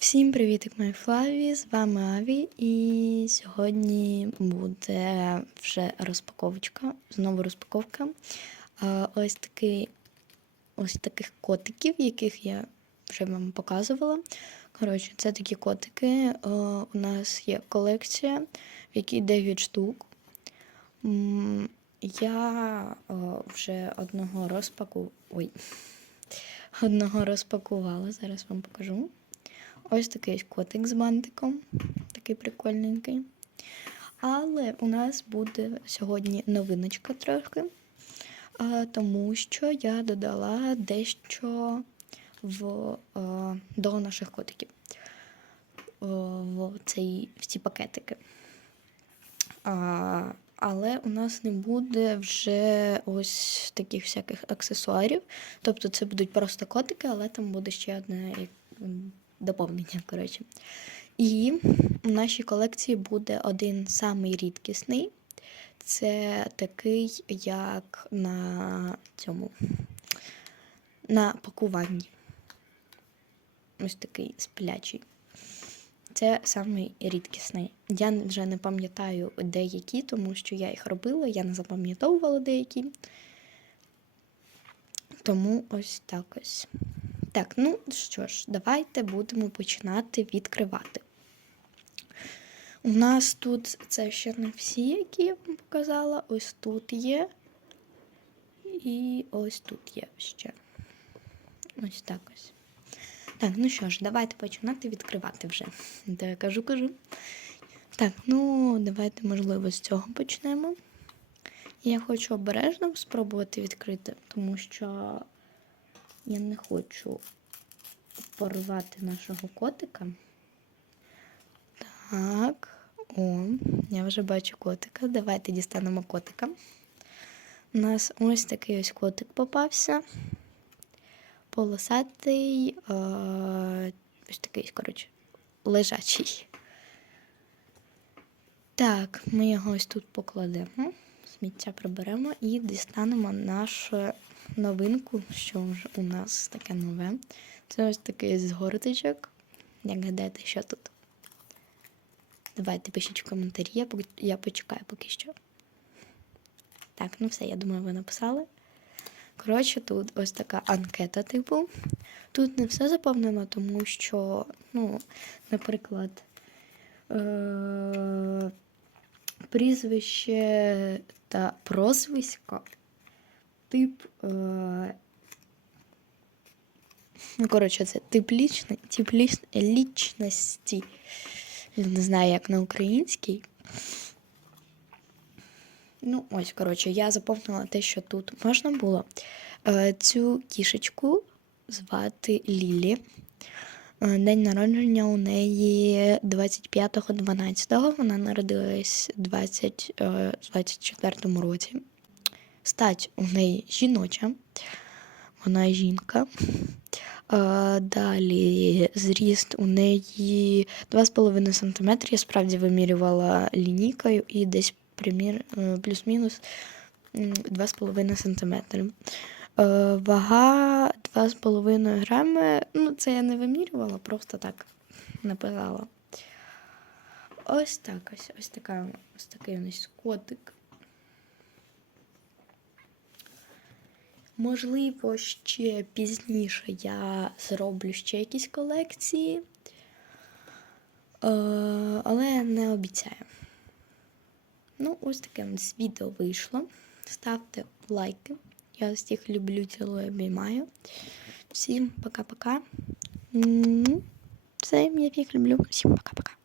Всім привіт, мої Флаві! З вами Аві, і сьогодні буде вже розпаковочка, знову розпаковка. Ось такий, ось таких котиків, яких я вже вам показувала. Коротше, це такі котики. У нас є колекція, в якій 9 штук. Я вже одного розпаку... Ой. Одного розпакувала, зараз вам покажу. Ось такий котик з бантиком, такий прикольненький. Але у нас буде сьогодні новиночка трохи, а, тому що я додала дещо в, до наших котиків в, цей, в ці пакетики. Але у нас не буде вже ось таких всяких аксесуарів. Тобто це будуть просто котики, але там буде ще м, доповнення. коротше. І в нашій колекції буде один самий рідкісний. Це такий, як на цьому на пакуванні. Ось такий сплячий. Це самий рідкісний. Я вже не пам'ятаю деякі, тому що я їх робила, я не запам'ятовувала деякі. Тому ось так ось. Так, ну що ж, давайте будемо починати відкривати. У нас тут це ще не всі, які я вам показала. Ось тут є. І ось тут є ще. Ось так ось. Так, ну що ж, давайте починати відкривати вже. Де я кажу, кажу. Так, ну давайте, можливо, з цього почнемо. Я хочу обережно спробувати відкрити, тому що я не хочу порвати нашого котика. Так, о, я вже бачу котика. Давайте дістанемо котика. У нас ось такий ось котик попався. Полосатий, ось такий, коротше, лежачий. Так, ми його ось тут покладемо, сміття приберемо і дістанемо нашу новинку, що вже у нас таке нове. Це ось такий згорточок. Як гадаєте, що тут? Давайте пишіть в коментарі, я, я почекаю поки що. Так, ну все, я думаю, ви написали. Коротше, тут ось така анкета, типу. Тут не все заповнено, тому що, ну, наприклад, е- прізвище та прозвисько, тип. Е- ну, коротше, це тип, лічно, тип ліч- лічності. Не знаю, як на українській. Ну, ось, коротше, я заповнила те, що тут можна було. Е, Цю кішечку звати Лілі. Е, День народження у неї 25.12. Вона народилась у 20, е, 24 році. Стать у неї жіноча, вона жінка. Е, Далі зріст у неї 2,5 см. Я справді вимірювала лінійкою і десь е, плюс-мінус 2,5 см. Е, Вага 2,5 грами. Ну, це я не вимірювала, просто так написала. Ось так ось. Ось така ось такий у нас котик. Можливо, ще пізніше я зроблю ще якісь колекції, е, але не обіцяю. Ну, ось таке нас відео вийшло. Ставте лайки. Я всіх люблю, цілую, обіймаю. Всім пока-пока. Все, я всіх люблю. Всім пока-пока.